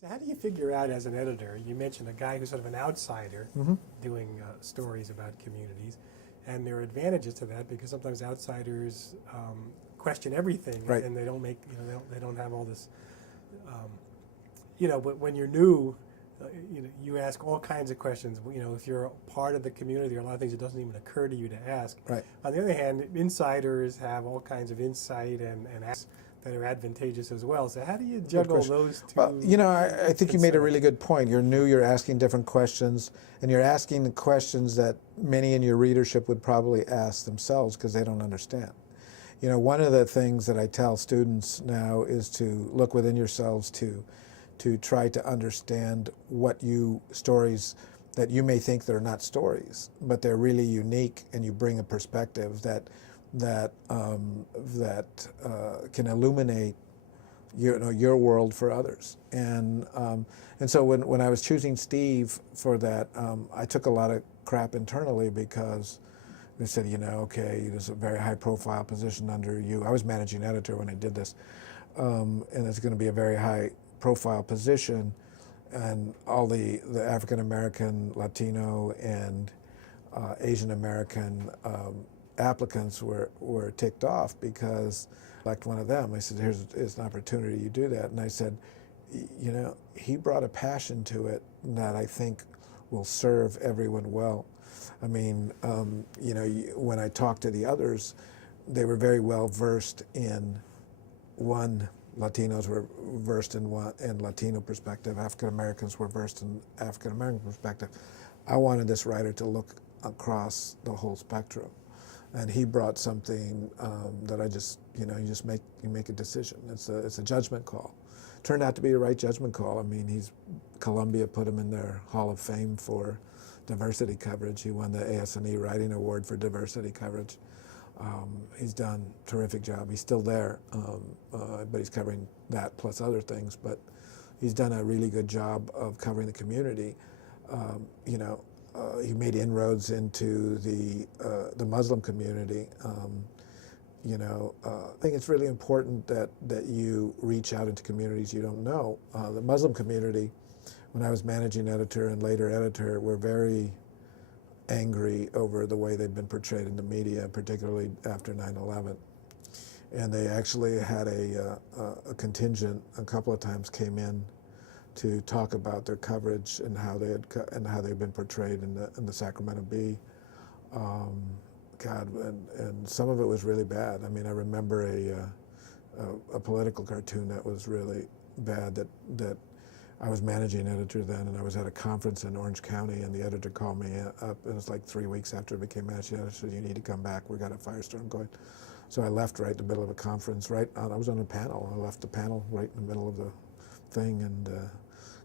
So how do you figure out as an editor, you mentioned a guy who's sort of an outsider doing stories about communities, and there are advantages to that because sometimes outsiders question everything Right. and they don't make, they don't have all this, but when you're new, you ask all kinds of questions. If you're part of the community, there are a lot of things that doesn't even occur to you to ask. Right. On the other hand, insiders have all kinds of insight and asks that are advantageous as well. So how do you juggle those two? Well, I think you made a really good point. You're new, you're asking different questions, and you're asking the questions that many in your readership would probably ask themselves because they don't understand. One of the things that I tell students now is to look within yourselves to try to understand stories that you may think they're not stories, but they're really unique, and you bring a perspective that can illuminate your world for others. And so when I was choosing Steve for that, I took a lot of crap internally because they said, okay, there's a very high profile position under you. I was managing editor when I did this, and it's going to be a very high profile position, and all the African American, Latino, and Asian American applicants were ticked off because, like one of them, I said, here's an opportunity, you do that. And I said, he brought a passion to it that I think will serve everyone well. I mean, when I talked to the others, they were very well versed in Latinos were versed in Latino perspective, African Americans were versed in African American perspective. I wanted this writer to look across the whole spectrum. And he brought something that I just, you make a decision. It's a judgment call. Turned out to be the right judgment call. I mean, Columbia put him in their Hall of Fame for diversity coverage. He won the AS&E Writing Award for diversity coverage. He's done a terrific job. He's still there, but he's covering that plus other things. But he's done a really good job of covering the community. He made inroads into the Muslim community. I think it's really important that you reach out into communities you don't know. The Muslim community, when I was managing editor and later editor, were very angry over the way they've been portrayed in the media, particularly after 9/11. And they actually had a contingent a couple of times came in to talk about their coverage and how they'd been portrayed in the Sacramento Bee. And some of it was really bad. I mean, I remember a political cartoon that was really bad that I was managing editor then, and I was at a conference in Orange County, and the editor called me up, and it was like 3 weeks after I became managing editor, said, you need to come back, we got a firestorm going. So I left right in the middle of a conference, I was on a panel, I left the panel right in the middle of the thing, and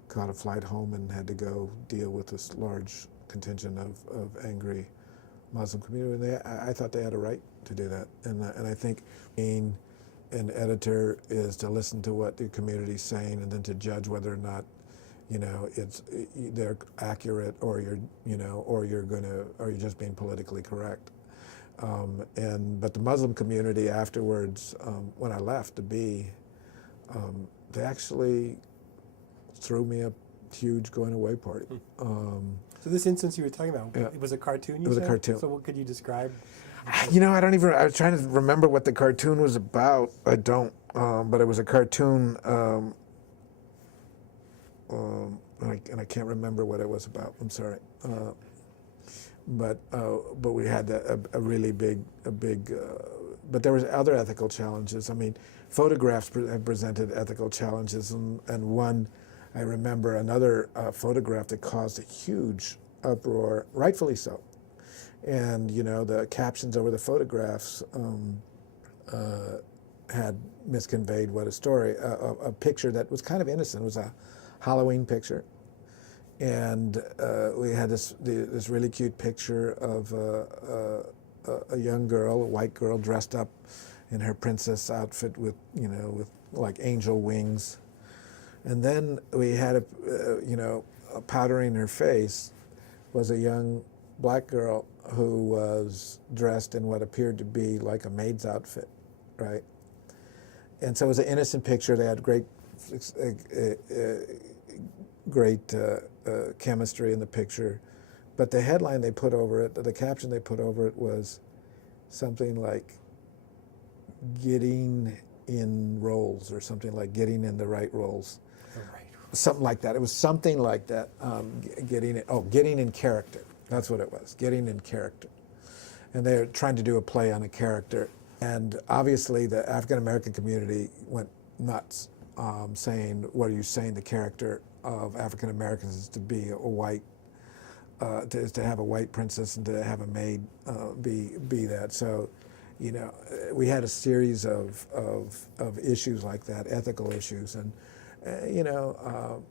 caught a flight home and had to go deal with this large contingent of angry Muslim community. And I thought they had a right to do that. And I think being an editor is to listen to what the community's saying and then to judge whether or not they're accurate or you're just being politically correct. But the Muslim community afterwards, when I left to be, they actually threw me a huge going away party. So this instance you were talking about, Yeah. it was a cartoon, It was a cartoon. So what could you describe? I was trying to remember what the cartoon was about. I don't, but it was a cartoon, and I can't remember what it was about. I'm sorry. But we had a really big, but there was other ethical challenges. I mean, photographs have presented ethical challenges, and one, I remember another photograph that caused a huge uproar, rightfully so. And the captions over the photographs had misconveyed what a story, a picture that was kind of innocent. It was a Halloween picture, and we had this really cute picture of a young girl, a white girl, dressed up in her princess outfit with like angel wings, and then we had a powdering her face was a young black girl who was dressed in what appeared to be like a maid's outfit, right? And so it was an innocent picture. They had great, great chemistry in the picture. But the headline they put over it, the caption they put over it was something like getting in roles, or something like getting in the right roles. Right. Something like that. It was something like that. Getting in character. That's what it was. Getting in character. And they're trying to do a play on a character. And obviously the African American community went nuts, saying, what are you saying? The character of African Americans is to be a white, to have a white princess and to have a maid be that. So, you know, we had a series of issues like that, ethical issues, and you know,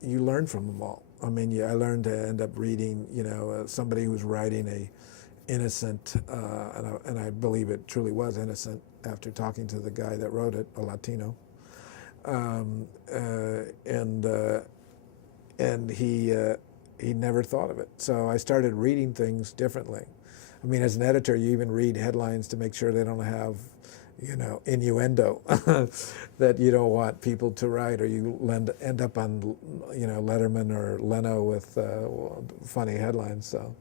you learn from them all. I mean, I learned to end up reading, you know, somebody who was writing a innocent, and I believe it truly was innocent after talking to the guy that wrote it, a Latino, and he never thought of it. So I started reading things differently. I mean, as an editor, you even read headlines to make sure they don't have, you know, innuendo that you don't want people to write, or you end up on, you know, Letterman or Leno with funny headlines. So,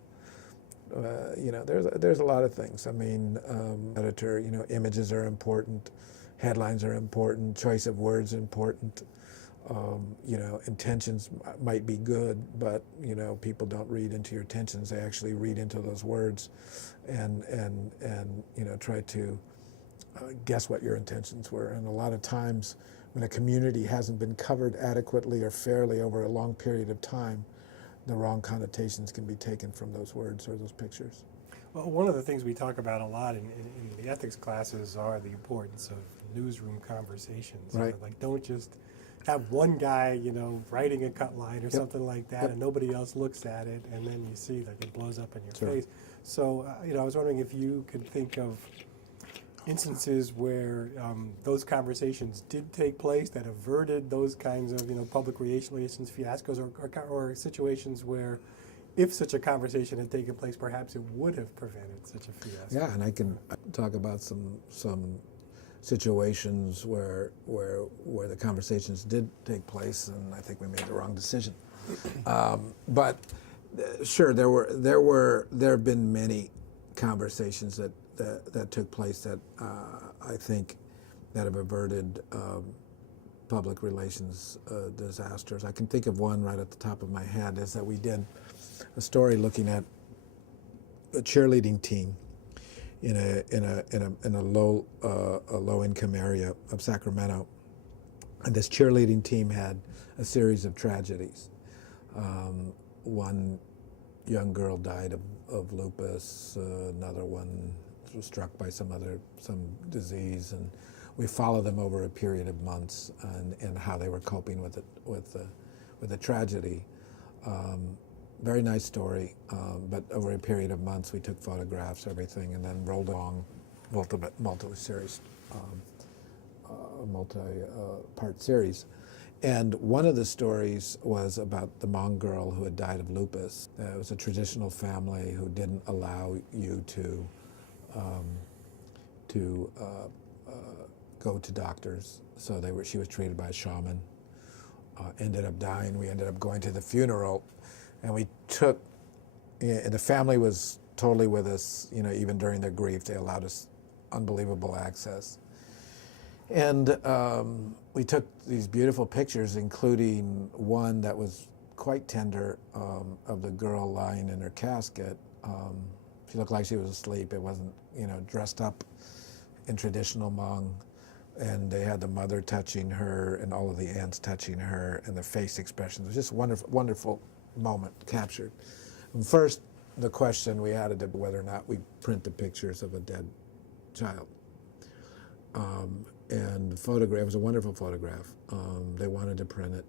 you know, there's a lot of things. I mean, editor, you know, images are important, headlines are important, choice of words important. You know, intentions might be good, but, you know, people don't read into your intentions. They actually read into those words and you know, try to guess what your intentions were. And a lot of times when a community hasn't been covered adequately or fairly over a long period of time, the wrong connotations can be taken from those words or those pictures. Well, one of the things we talk about a lot in the ethics classes are the importance of newsroom conversations. Right. Like, don't just have one guy, you know, writing a cut line or something like that, and nobody else looks at it, and then you see like it blows up in your face. So, you know, I was wondering if you could think of instances where those conversations did take place that averted those kinds of, you know, public relations fiascos, or situations where, if such a conversation had taken place, perhaps it would have prevented such a fiasco. Yeah, and I can talk about some situations where the conversations did take place, and I think we made the wrong decision. But sure, there have been many conversations that took place that I think that have averted public relations disasters. I can think of one right at the top of my head. Is that we did a story looking at a cheerleading team in a low income area of Sacramento, and this cheerleading team had a series of tragedies. One young girl died of lupus. Another one was struck by some disease, and we followed them over a period of months and how they were coping with it, with the tragedy. Very nice story, but over a period of months we took photographs, everything, and then rolled along multi-series, multi-part series. And one of the stories was about the Hmong girl who had died of lupus. It was a traditional family who didn't allow you to go to doctors, so she was treated by a shaman. Ended up dying. We ended up going to the funeral. And we took, and the family was totally with us, you know, even during their grief. They allowed us unbelievable access. And we took these beautiful pictures, including one that was quite tender, of the girl lying in her casket. She looked like she was asleep. It wasn't, you know, dressed up in traditional Hmong. And they had the mother touching her and all of the aunts touching her, and the face expressions. It was just wonderful, wonderful moment captured. And first, the question we had to whether or not we print the pictures of a dead child. And the photograph was a wonderful photograph. They wanted to print it.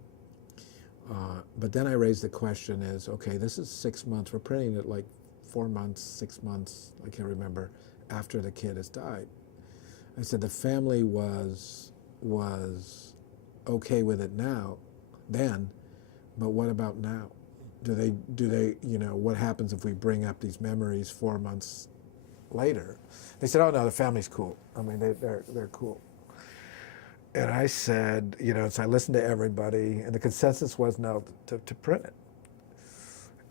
But then I raised the question is, okay, this is 6 months. We're printing it like 4 months, 6 months, I can't remember, after the kid has died. I said the family was okay with it then, but what about now? Do they, you know, what happens if we bring up these memories 4 months later? They said, oh no, the family's cool. I mean, they're cool. And I said, so I listened to everybody, and the consensus was no, to print it.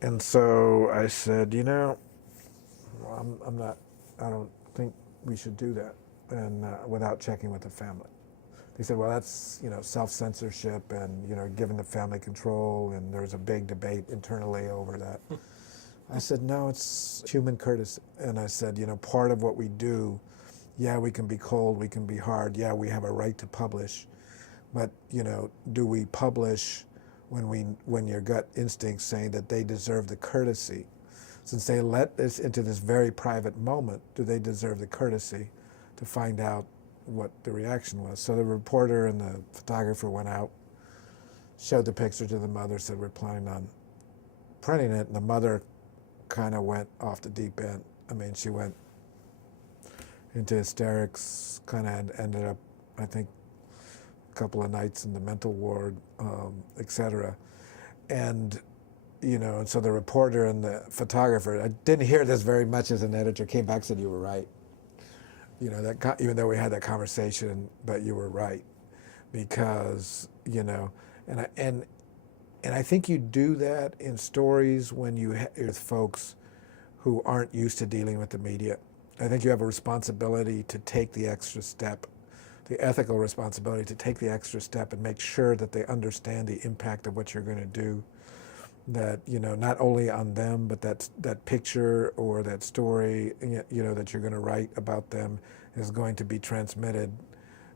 And so I said, I'm not, I don't think we should do that, and without checking with the family. They said, well, that's, self-censorship and, giving the family control, and there's a big debate internally over that. I said, no, it's human courtesy. And I said, part of what we do, yeah, we can be cold, we can be hard, yeah, we have a right to publish, but, do we publish when your gut instinct's saying that they deserve the courtesy? Since they let us into this very private moment, do they deserve the courtesy to find out what the reaction was? So the reporter and the photographer went out, showed the picture to the mother, said, we're planning on printing it, and the mother kind of went off the deep end. I mean, she went into hysterics, kind of ended up, I think, a couple of nights in the mental ward, et cetera. And, and so the reporter and the photographer, I didn't hear this very much as an editor, came back and said, you were right. Even though we had that conversation, but you were right. Because, and I think you do that in stories when you're with folks who aren't used to dealing with the media. I think you have a responsibility to take the extra step, the ethical responsibility to take the extra step and make sure that they understand the impact of what you're going to do. That, not only on them, but that picture or that story, that you're going to write about them is going to be transmitted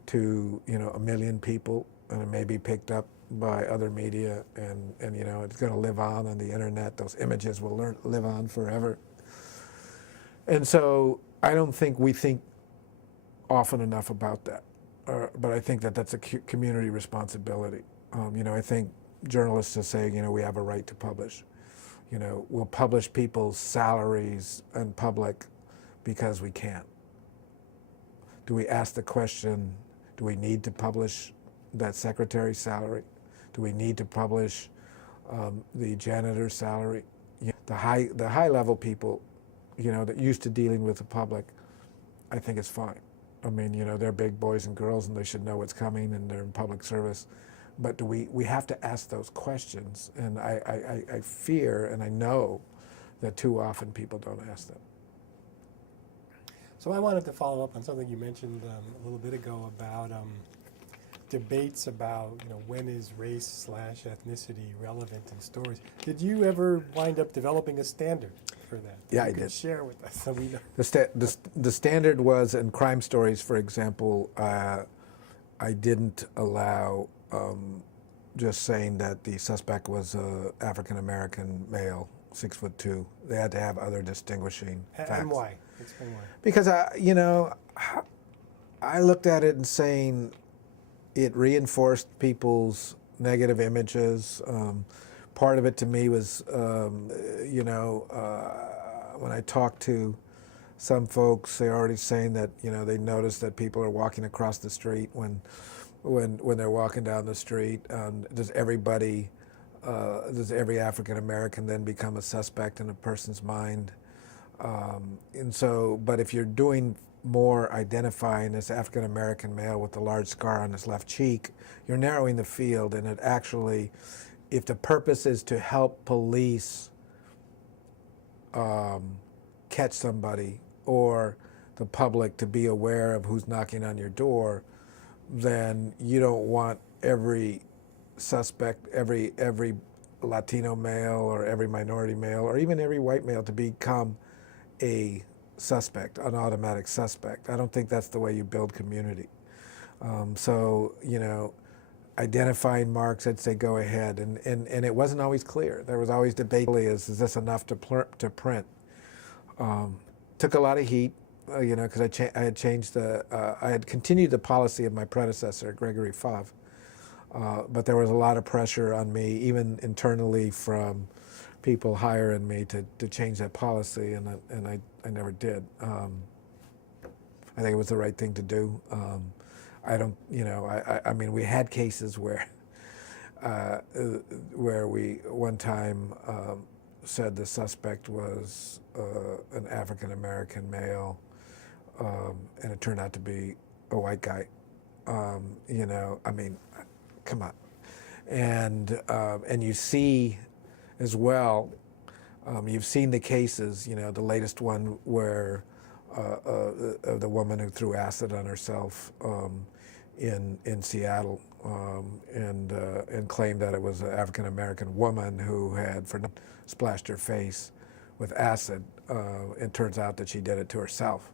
to, 1 million people, and it may be picked up by other media, and it's going to live on the internet. Those images will live on forever. And so I don't think we think often enough about that, but I think that that's a community responsibility. I think journalists just say, we have a right to publish. We'll publish people's salaries in public because we can. Do we ask the question, do we need to publish that secretary's salary? Do we need to publish the janitor's salary? The high level people, that used to dealing with the public, I think it's fine. I mean, they're big boys and girls and they should know what's coming and they're in public service. But we have to ask those questions, and I fear and I know that too often people don't ask them. So I wanted to follow up on something you mentioned a little bit ago about debates about when is race/ethnicity relevant in stories. Did you ever wind up developing a standard for that? Yeah, I you could did. Share with us so we know. The standard was in crime stories, for example. I didn't allow just saying that the suspect was an African American male, 6'2". They had to have other distinguishing facts. And why? Explain why. Because I looked at it and saying it reinforced people's negative images. Part of it to me was, when I talked to some folks, they're already saying that they notice that people are walking across the street when they're walking down the street. Does every African American then become a suspect in a person's mind? And so, but if you're doing more identifying this African American male with the large scar on his left cheek, you're narrowing the field, and it actually, if the purpose is to help police catch somebody or the public to be aware of who's knocking on your door, then you don't want every suspect, every Latino male or every minority male or even every white male to become a suspect, an automatic suspect. I don't think that's the way you build community. So, identifying marks, I'd say go ahead. And it wasn't always clear. There was always debate, is this enough to print? Took a lot of heat, because I had changed I had continued the policy of my predecessor, Gregory Favre. But there was a lot of pressure on me, even internally from people higher in me to change that policy, and I never did. I think it was the right thing to do. I don't, I mean, we had cases where we one time said the suspect was an African American male, and it turned out to be a white guy, You know, I mean, come on. And you see as well, you've seen the cases, you know, the latest one where the woman who threw acid on herself in Seattle and claimed that it was an African American woman who had splashed her face with acid. It turns out that she did it to herself.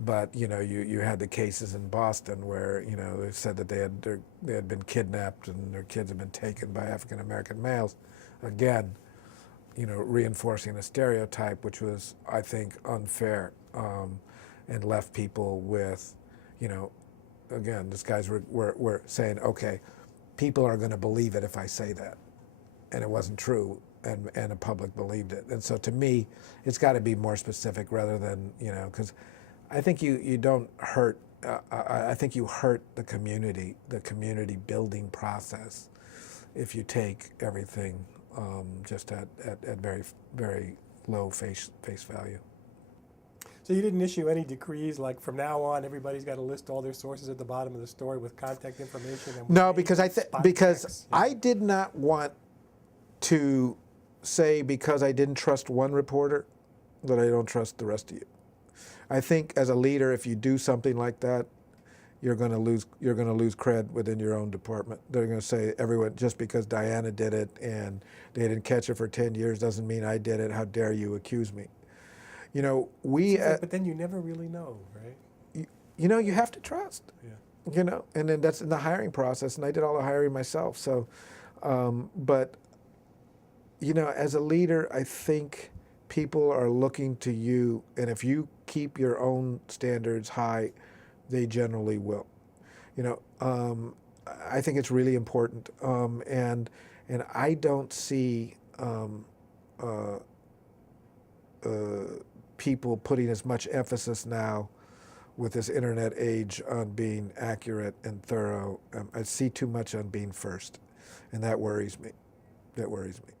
But you know, you had the cases in Boston where, you know, they said that they had been kidnapped and their kids had been taken by African American males. Again, you know, reinforcing a stereotype which was, I think, unfair, and left people with, you know, again, these guys were saying, okay, people are going to believe it if I say that, and it wasn't true, and the public believed it. And so to me, it's got to be more specific rather than, you know, because I think you don't hurt. I think you hurt the community building process, if you take everything just at very, very low face value. So you didn't issue any decrees like from now on everybody's got to list all their sources at the bottom of the story with contact information? And No, because checks, I did not want to say because I didn't trust one reporter that I don't trust the rest of you. I think as a leader, if you do something like that, you're going to lose cred within your own department. They're going to say, everyone, just because Diana did it and they didn't catch her for 10 years doesn't mean I did it. How dare you accuse me? You know, but then you never really know, right? You know, you have to trust. Yeah. You know, and then that's in the hiring process, and I did all the hiring myself. So, but you know, as a leader, I think people are looking to you, and if you keep your own standards high, they generally will. You know, I think it's really important, and I don't see people putting as much emphasis now with this internet age on being accurate and thorough. I see too much on being first, and that worries me. That worries me.